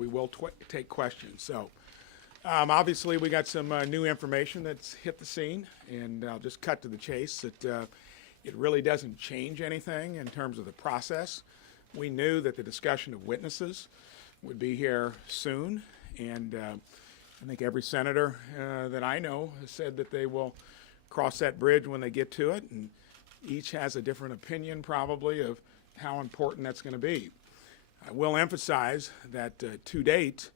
We will take questions. So obviously we got some new information that's hit the scene, and I'll just cut to the chase that it really doesn't change anything in terms of the process. We knew that the discussion of witnesses would be here soon, and I think every senator that I know has said that they will cross that bridge when they get to it, and each has a different opinion probably of how important that's going to be. I will emphasize that to date,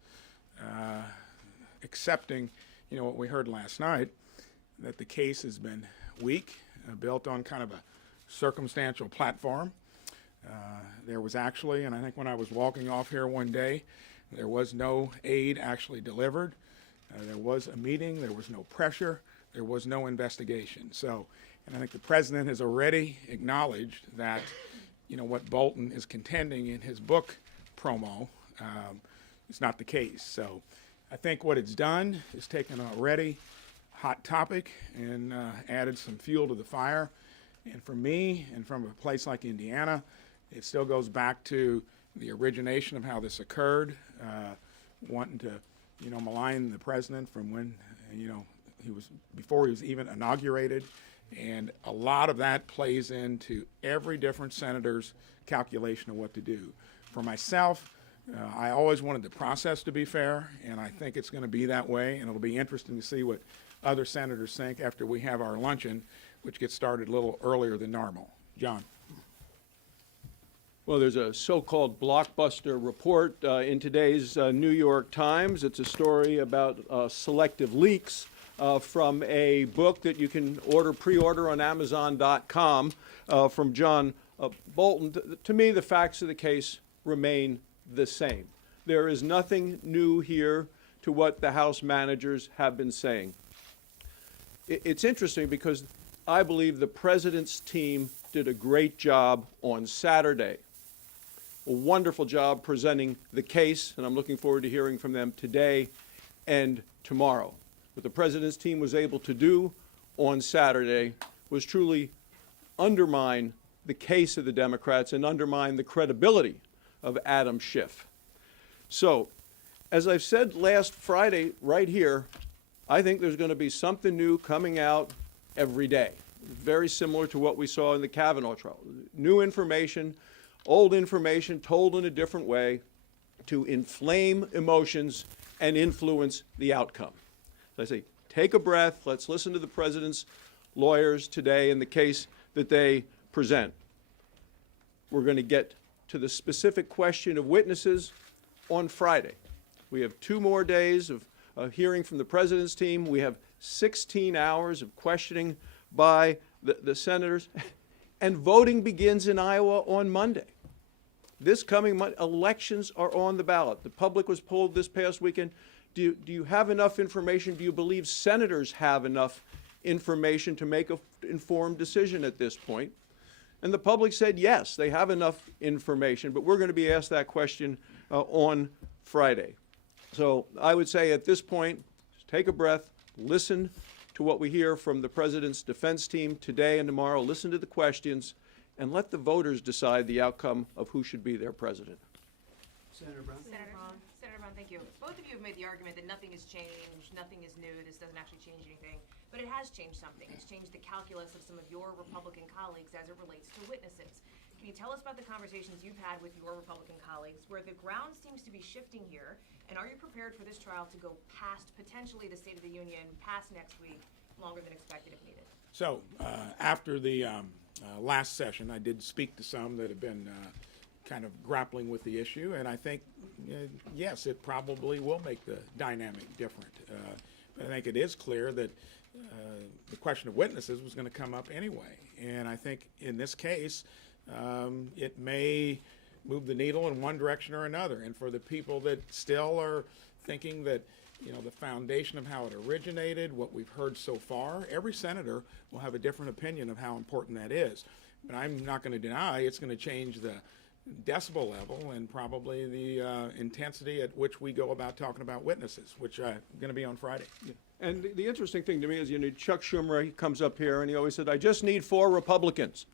accepting what we heard last night, that the case has been weak, built on kind of a circumstantial platform. There was actually, and I think when I was walking off here one day, there was no aid actually delivered. There was a meeting, there was no pressure, there was no investigation. So, and I think the president has already acknowledged that what Bolton is contending in his book promo is not the case. So I think what it's done is taken an already hot topic and added some fuel to the fire. And for me, and from a place like Indiana, it still goes back to the origination of how this occurred, wanting to, malign the president from when, before he was even inaugurated. And a lot of that plays into every different senator's calculation of what to do. For myself, I always wanted the process to be fair, and I think it's going to be that way, and it'll be interesting to see what other senators think after we have our luncheon, which gets started a little earlier than normal. John. Well, there's a so-called blockbuster report in today's New York Times. It's a story about selective leaks from a book that you can pre-order on Amazon.com from John Bolton. To me, the facts of the case remain the same. There is nothing new here to what the House managers have been saying. It's interesting because I believe the president's team did a great job on Saturday. A wonderful job presenting the case, and I'm looking forward to hearing from them today and tomorrow. What the president's team was able to do on Saturday was truly undermine the case of the Democrats and undermine the credibility of Adam Schiff. So, as I've said last Friday right here, I think there's going to be something new coming out every day, very similar to what we saw in the Kavanaugh trial. New information, old information told in a different way to inflame emotions and influence the outcome. So I say, take a breath. Let's listen to the president's lawyers today in the case that they present. We're going to get to the specific question of witnesses on Friday. We have 2 more days of hearing from the president's team. We have 16 hours of questioning by the senators. And voting begins in Iowa on Monday. This coming Monday, elections are on the ballot. The public was polled this past weekend. Do you have enough information? Do you believe senators have enough information to make an informed decision at this point? And the public said yes, they have enough information, but we're going to be asked that question on Friday. So I would say at this point, just take a breath, listen to what we hear from the president's defense team today and tomorrow, listen to the questions, and let the voters decide the outcome of who should be their president. Senator Brown. Senator Brown, thank you. Both of you have made the argument that nothing has changed, nothing is new, this doesn't actually change anything. But it has changed something. It's changed the calculus of some of your Republican colleagues as it relates to witnesses. Can you tell us about the conversations you've had with your Republican colleagues, where the ground seems to be shifting here, and are you prepared for this trial to go past potentially the State of the Union, past next week, longer than expected if needed? So after the last session, I did speak to some that have been kind of grappling with the issue, and I think, yes, it probably will make the dynamic different. But I think it is clear that the question of witnesses was going to come up anyway. And I think in this case, it may move the needle in one direction or another. And for the people that still are thinking that, the foundation of how it originated, what we've heard so far, every senator will have a different opinion of how important that is. But I'm not going to deny it's going to change the decibel level and probably the intensity at which we go about talking about witnesses, which are going to be on Friday. Yeah. And the interesting thing to me is, Chuck Schumer, he comes up here and he always said, I just need 4 Republicans.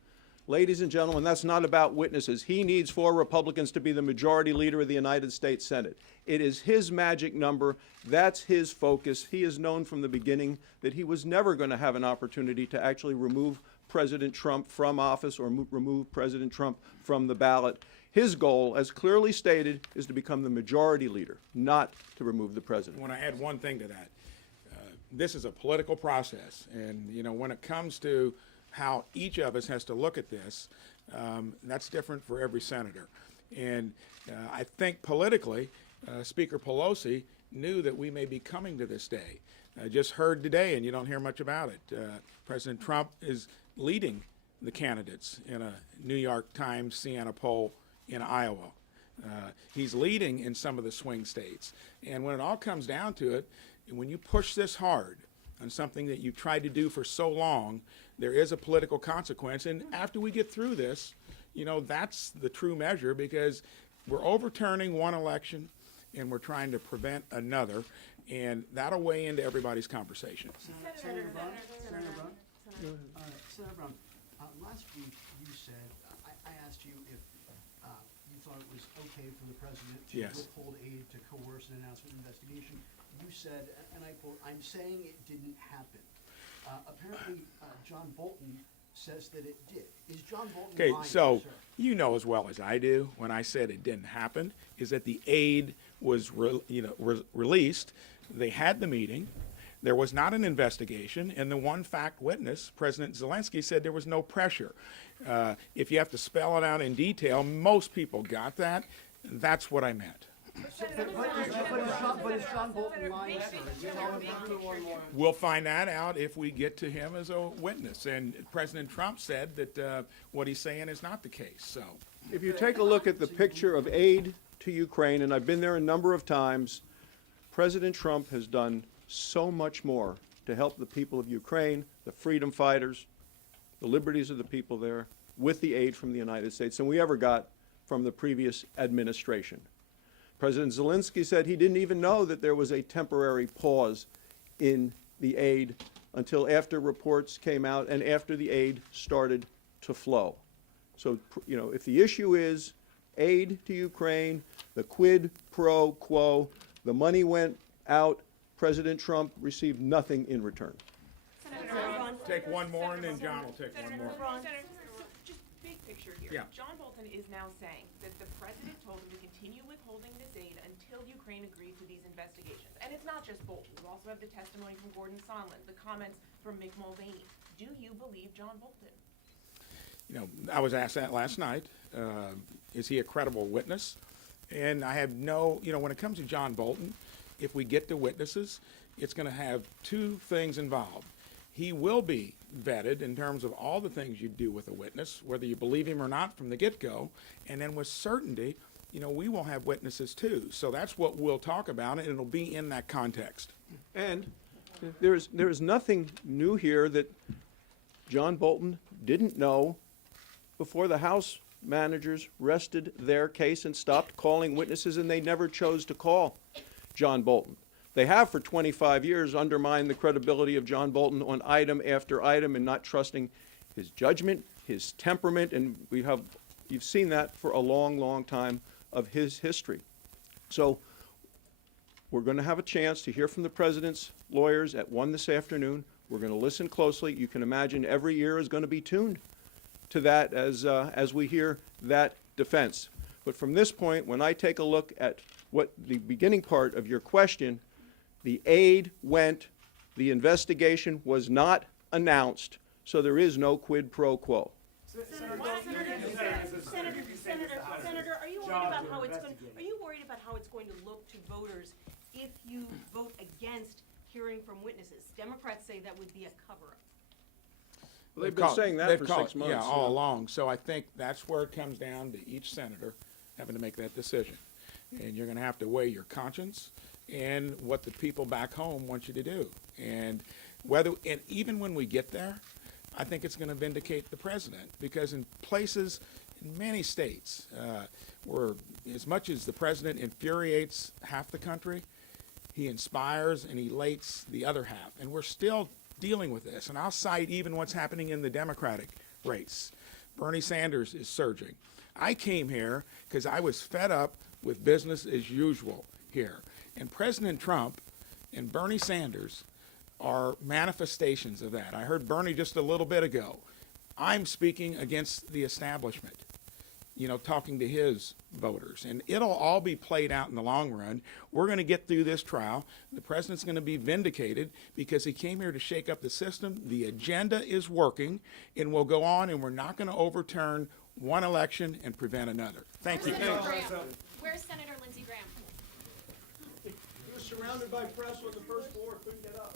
Ladies and gentlemen, that's not about witnesses. He needs 4 Republicans to be the majority leader of the United States Senate. It is his magic number. That's his focus. He has known from the beginning that he was never going to have an opportunity to actually remove President Trump from office or remove President Trump from the ballot. His goal, as clearly stated, is to become the majority leader, not to remove the president. I want to add one thing to that. This is a political process, and when it comes to how each of us has to look at this, that's different for every senator. And I think politically, Speaker Pelosi knew that we may be coming to this day. I just heard today, and you don't hear much about it, President Trump is leading the candidates in a New York Times Siena poll in Iowa. He's leading in some of the swing states. And when it all comes down to it, when you push this hard on something that you've tried to do for so long, there is a political consequence. And after we get through this, that's the true measure, because we're overturning one election and we're trying to prevent another, and that'll weigh into everybody's conversation. Senator Brown? Senator Brown, last week you said, I asked you if you thought it was okay for the president to Yes. withhold aid to coerce an announcement investigation. You said, and I quote, "I'm saying it didn't happen." Apparently, John Bolton says that it did. Is John Bolton Okay, lying, so sir? you know as well as I do, when I said it didn't happen, is that the aid was released. They had the meeting. There was not an investigation, and the one fact witness, President Zelensky, said there was no pressure. If you have to spell it out in detail, most people got that. That's what I meant. But is John Bolton lying, sir? Is he telling everyone more? We'll find that out if we get to him as a witness. And President Trump said that what he's saying is not the case. So If you take a look at the picture of aid to Ukraine, and I've been there a number of times, President Trump has done so much more to help the people of Ukraine, the freedom fighters, the liberties of the people there, with the aid from the United States than we ever got from the previous administration. President Zelensky said he didn't even know that there was a temporary pause in the aid until after reports came out and after the aid started to flow. So, if the issue is aid to Ukraine, the quid pro quo, the money went out, President Trump received nothing in return. take one more, and then John will take one more. Senator, so just big picture here. Yeah. John Bolton is now saying that the president told him to continue withholding this aid until Ukraine agreed to these investigations. And it's not just Bolton. You also have the testimony from Gordon Sondland, the comments from Mick Mulvaney. Do you believe John Bolton? I was asked that last night. Is he a credible witness? And I have no, when it comes to John Bolton, if we get to witnesses, it's going to have two things involved. He will be vetted in terms of all the things you do with a witness, whether you believe him or not from the get-go. And then with certainty, we will have witnesses too. So that's what we'll talk about, and it'll be in that context. And there is nothing new here that John Bolton didn't know before the House managers rested their case and stopped calling witnesses, and they never chose to call John Bolton. They have for 25 years undermined the credibility of John Bolton on item after item and not trusting his judgment, his temperament, and you've seen that for a long, long time of his history. So we're going to have a chance to hear from the president's lawyers at 1 this afternoon. We're going to listen closely. You can imagine every ear is going to be tuned to that as we hear that defense. But from this point, when I take a look at what the beginning part of your question, the aid went, the investigation was not announced, so there is no quid pro quo. Senator, are you worried about how it's going? Are you worried about how it's going to look to voters if you vote against hearing from witnesses? Democrats say that would be a cover-up. Well, they've been saying that for 6 months. Yeah, all along. So I think that's where it comes down to each senator having to make that decision. And you're going to have to weigh your conscience and what the people back home want you to do. And even when we get there, I think it's going to vindicate the president, because in many states, where as much as the president infuriates half the country, he inspires and elates the other half. And we're still dealing with this. And I'll cite even what's happening in the Democratic race. Bernie Sanders is surging. I came here because I was fed up with business as usual here. And President Trump and Bernie Sanders are manifestations of that. I heard Bernie just a little bit ago. I'm speaking against the establishment, you know, talking to his voters. And it'll all be played out in the long run. We're going to get through this trial. The president's going to be vindicated because he came here to shake up the system. The agenda is working, and we'll go on, and we're not going to overturn one election and prevent another. Thank you. Where's Senator Lindsey Graham? He was surrounded by press on the first floor, couldn't get up.